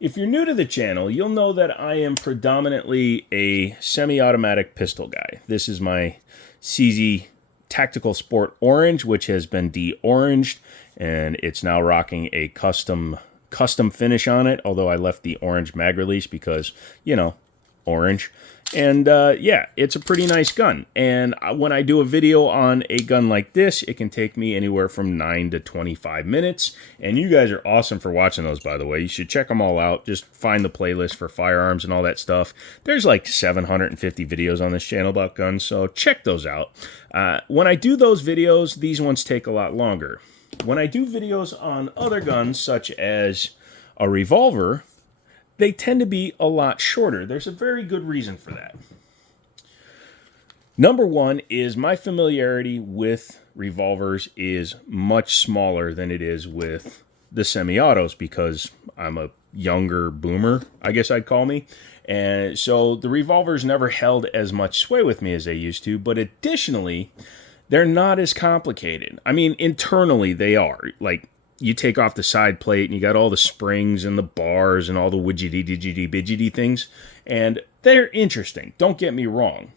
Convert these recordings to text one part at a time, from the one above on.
If you're new to the channel, you'll know that I am predominantly a semi-automatic pistol guy. This is my CZ Tactical Sport Orange, which has been de-oranged, and it's now rocking a custom finish on it, although I left the orange mag release because, you know, orange. And yeah, it's a pretty nice gun. And when I do a video on a gun like this, it can take me anywhere from 9 to 25 minutes. And you guys are awesome for watching those, by the way. You should check them all out. Just find the playlist for firearms and all that stuff. There's like 750 videos on this channel about guns, so check those out. When I do those videos, these ones take a lot longer. When I do videos on other guns, such as a revolver, they tend to be a lot shorter. There's a very good reason for that. Number one is my familiarity with revolvers is much smaller than it is with the semi-autos because I'm a younger boomer, I guess I'd call me. And so the revolvers never held as much sway with me as they used to, but additionally, they're not as complicated. I mean, internally they are. Like, you take off the side plate and you got all the springs and the bars and all the widgety-digity-bidgety things. And they're interesting, don't get me wrong.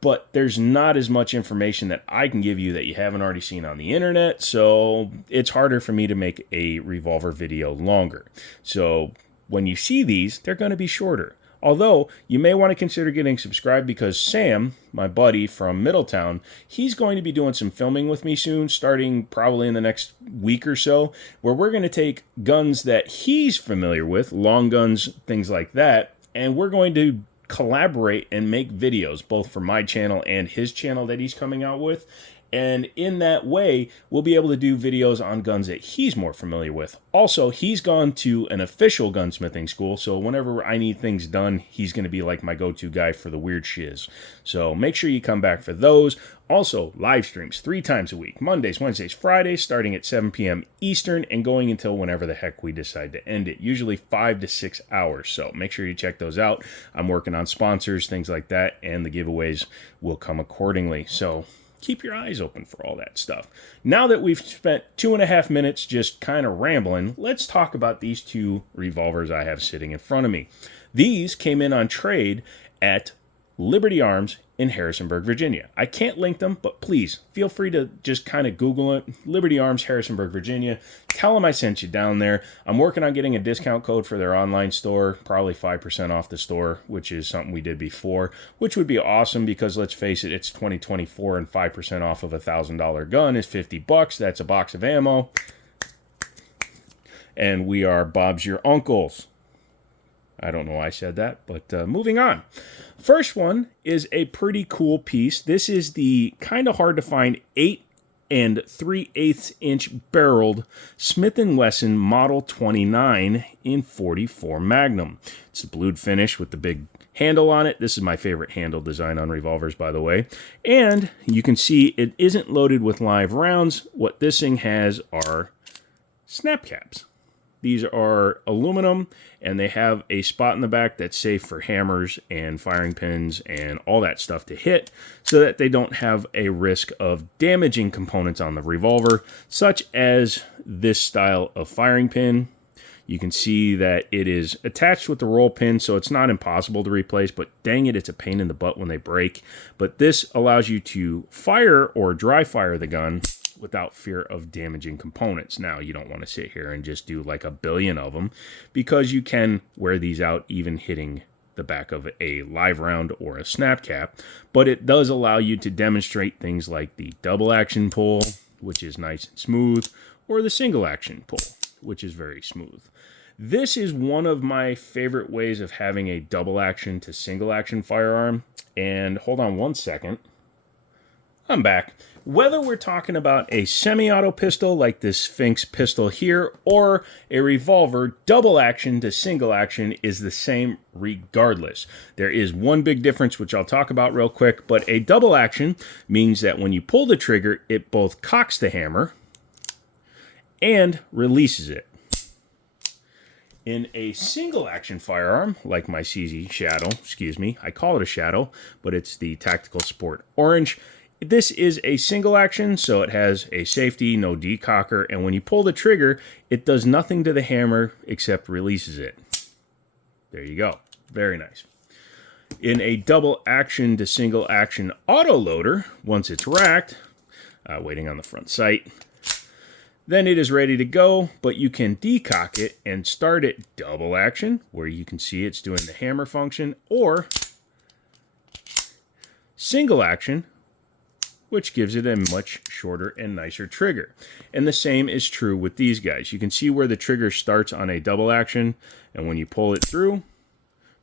But there's not as much information that I can give you that you haven't already seen on the internet. So it's harder for me to make a revolver video longer. So when you see these, they're going to be shorter. Although, you may want to consider getting subscribed because Sam, my buddy from Middletown, he's going to be doing some filming with me soon, starting probably in the next week or so, where we're going to take guns that he's familiar with, long guns, things like that, and we're going to collaborate and make videos, both for my channel and his channel that he's coming out with. And in that way, we'll be able to do videos on guns that he's more familiar with. Also, he's gone to an official gunsmithing school, so whenever I need things done, he's going to be like my go-to guy for the weird shiz. So make sure you come back for those. Also, live streams 3 times a week, Mondays, Wednesdays, Fridays, starting at 7 p.m. Eastern and going until whenever the heck we decide to end it, usually 5 to 6 hours. So make sure you check those out. I'm working on sponsors, things like that, and the giveaways will come accordingly. So keep your eyes open for all that stuff. Now that we've spent 2.5 minutes just kind of rambling, let's talk about these 2 revolvers I have sitting in front of me. These came in on trade at Liberty Arms in Harrisonburg, Virginia. I can't link them, but please feel free to just kind of Google it. Liberty Arms, Harrisonburg, Virginia. Tell them I sent you down there. I'm working on getting a discount code for their online store, probably 5% off the store, which is something we did before, which would be awesome because let's face it, it's 2024 and 5% off of a $1,000 gun is $50. That's a box of ammo. And we are Bob's your uncles. I don't know why I said that, but moving on. First one is a pretty cool piece. This is the kind of hard to find 8 3/8 inch barreled Smith & Wesson Model 29 in 44 Magnum. It's a blued finish with the big handle on it. This is my favorite handle design on revolvers, by the way. And you can see it isn't loaded with live rounds. What this thing has are snap caps. These are aluminum, and they have a spot in the back that's safe for hammers and firing pins and all that stuff to hit so that they don't have a risk of damaging components on the revolver, such as this style of firing pin. You can see that it is attached with the roll pin, so it's not impossible to replace, but dang it, it's a pain in the butt when they break. But this allows you to fire or dry fire the gun without fear of damaging components. Now, you don't want to sit here and just do like a billion of them because you can wear these out even hitting the back of a live round or a snap cap, but it does allow you to demonstrate things like the double action pull, which is nice and smooth, or the single action pull, which is very smooth. This is one of my favorite ways of having a double action to single action firearm. And hold on one second. I'm back. Whether we're talking about a semi-auto pistol like this Sphinx pistol here or a revolver, double action to single action is the same regardless. There is one big difference which I'll talk about real quick, but a double action means that when you pull the trigger, it both cocks the hammer and releases it. In a single action firearm, like my CZ Shadow, I call it a Shadow, but it's the Tactical Sport Orange. This is a single action, so it has a safety, no decocker, and when you pull the trigger, it does nothing to the hammer except releases it. There you go. Very nice. In a double action to single action auto loader, once it's racked, waiting on the front sight, then it is ready to go, but you can decock it and start it double action, where you can see it's doing the hammer function, or single action, which gives it a much shorter and nicer trigger. And the same is true with these guys. You can see where the trigger starts on a double action, and when you pull it through,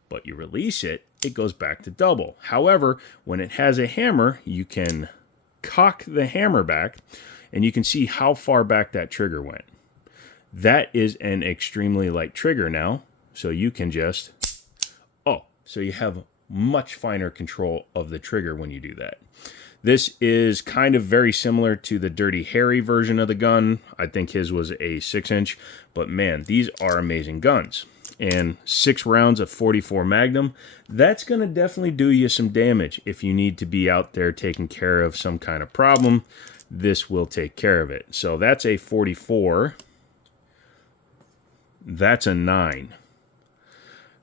but you release it, it goes back to double. However, when it has a hammer, you can cock the hammer back, and you can see how far back that trigger went. That is an extremely light trigger now, so you can just, so you have much finer control of the trigger when you do that. This is kind of very similar to the Dirty Harry version of the gun. I think his was a 6-inch, but man, these are amazing guns. And 6 rounds of 44 Magnum, that's going to definitely do you some damage. If you need to be out there taking care of some kind of problem, this will take care of it. So that's a 44. That's a 9.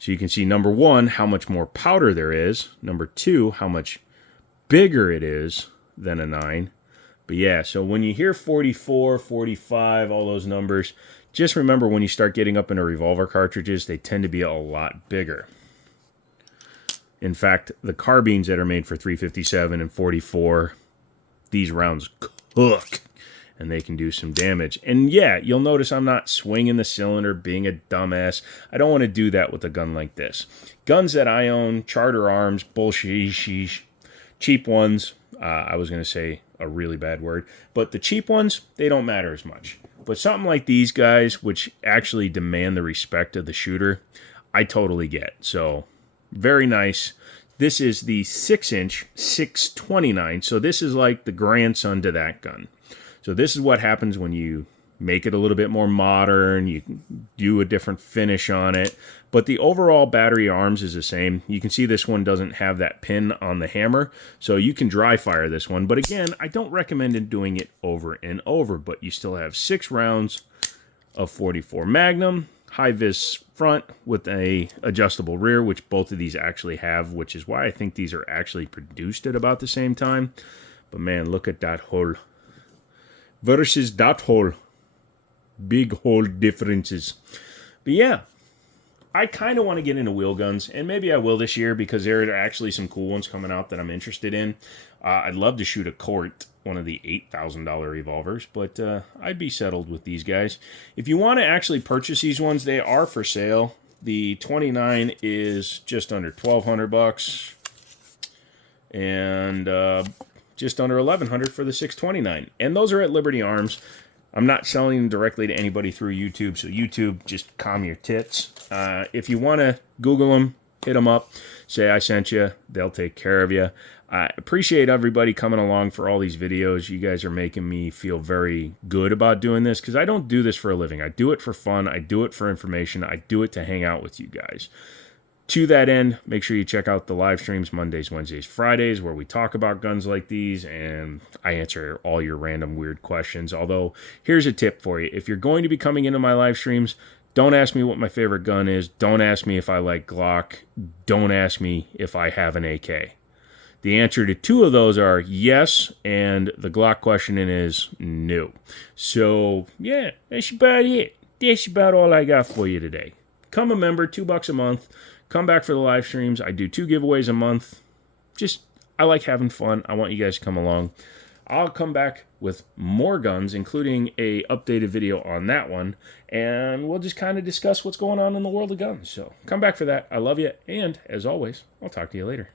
So you can see, number 1, how much more powder there is. Number 2, how much bigger it is than a 9. But yeah, so when you hear 44, 45, all those numbers, just remember when you start getting up into revolver cartridges, they tend to be a lot bigger. In fact, the carbines that are made for 357 and 44, these rounds cook, and they can do some damage. And yeah, you'll notice I'm not swinging the cylinder, being a dumbass. I don't want to do that with a gun like this. Guns that I own, Charter Arms, bullshit, cheap ones, I was going to say a really bad word, but the cheap ones, they don't matter as much. But something like these guys, which actually demand the respect of the shooter, I totally get. So, very nice. This is the 6-inch 629, so this is like the grandson to that gun. So this is what happens when you make it a little bit more modern, you do a different finish on it, but the overall battery arms is the same. You can see this one doesn't have that pin on the hammer, so you can dry fire this one. But again, I don't recommend doing it over and over, but you still have 6 rounds of 44 Magnum, high-vis front with a adjustable rear, which both of these actually have, which is why I think these are actually produced at about the same time. But man, look at that hole versus that hole. Big hole differences. But yeah, I kind of want to get into wheel guns, and maybe I will this year because there are actually some cool ones coming out that I'm interested in. I'd love to shoot a Court, one of the $8,000 revolvers, but I'd be settled with these guys. If you want to actually purchase these ones, they are for sale. The 29 is just under $1,200, and just under $1,100 for the 629. And those are at Liberty Arms. I'm not selling them directly to anybody through YouTube, so YouTube, just calm your tits. If you want to Google them, hit them up, say I sent you, they'll take care of you. I appreciate everybody coming along for all these videos. You guys are making me feel very good about doing this, because I don't do this for a living. I do it for fun. I do it for information. I do it to hang out with you guys. To that end, make sure you check out the live streams Mondays, Wednesdays, Fridays, where we talk about guns like these, and I answer all your random weird questions. Although, here's a tip for you. If you're going to be coming into my live streams, don't ask me what my favorite gun is. Don't ask me if I like Glock. Don't ask me if I have an AK. The answer to 2 of those are yes, and the Glock questioning is no. So, yeah, that's about it. That's about all I got for you today. Become a member, $2 a month. Come back for the live streams. I do 2 giveaways a month. I like having fun. I want you guys to come along. I'll come back with more guns, including a updated video on that one, and we'll just kind of discuss what's going on in the world of guns. So come back for that. I love you, and as always, I'll talk to you later.